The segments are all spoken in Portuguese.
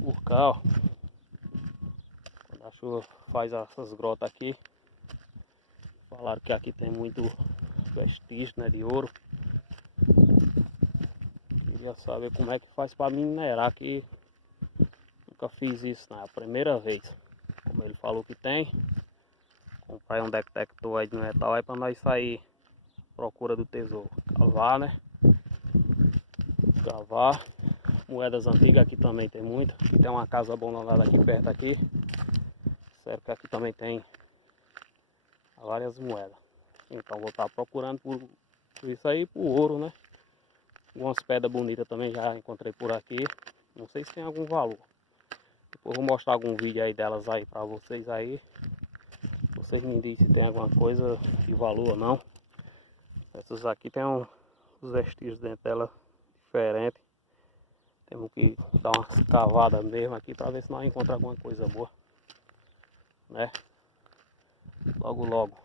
por cá, ó. Quando a chuva faz essas grotas aqui, falaram que aqui tem muito vestígio, né, de ouro. Queria saber como é que faz para minerar aqui. Nunca fiz isso, né? É a primeira vez. Como ele falou que tem. Comprar um detector aí de metal aí para nós sair à procura do tesouro. Cavar, né? Cavar. Moedas antigas aqui também tem muito. Aqui tem uma casa abandonada aqui perto aqui. Sério que aqui também tem várias moedas. Então vou estar procurando por isso aí, por ouro, né? Algumas pedras bonitas também já encontrei por aqui. Não sei se tem algum valor. Depois vou mostrar algum vídeo aí delas aí pra vocês aí. Vocês me dizem se tem alguma coisa de valor ou não. Essas aqui tem uns vestígios dentro dela diferentes. Temos que dar uma cavada mesmo aqui para ver se nós encontramos alguma coisa boa, né? Logo logo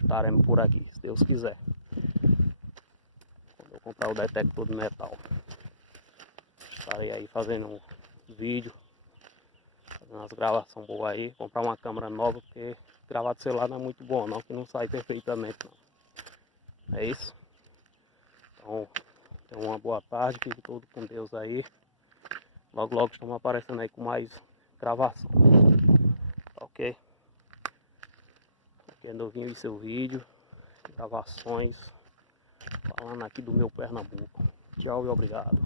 estaremos por aqui, se Deus quiser. Quando eu comprar o detector de metal, estarei aí fazendo um vídeo, fazendo umas gravações boas aí. Comprar uma câmera nova, porque gravar de celular não é muito bom não, que não sai perfeitamente não. É isso. Então, tenham uma boa tarde, fiquem todos com Deus aí. Logo logo estamos aparecendo aí com mais gravação. Ok? Aqui é novinho esse seu vídeo, gravações, falando aqui do meu Pernambuco. Tchau e obrigado.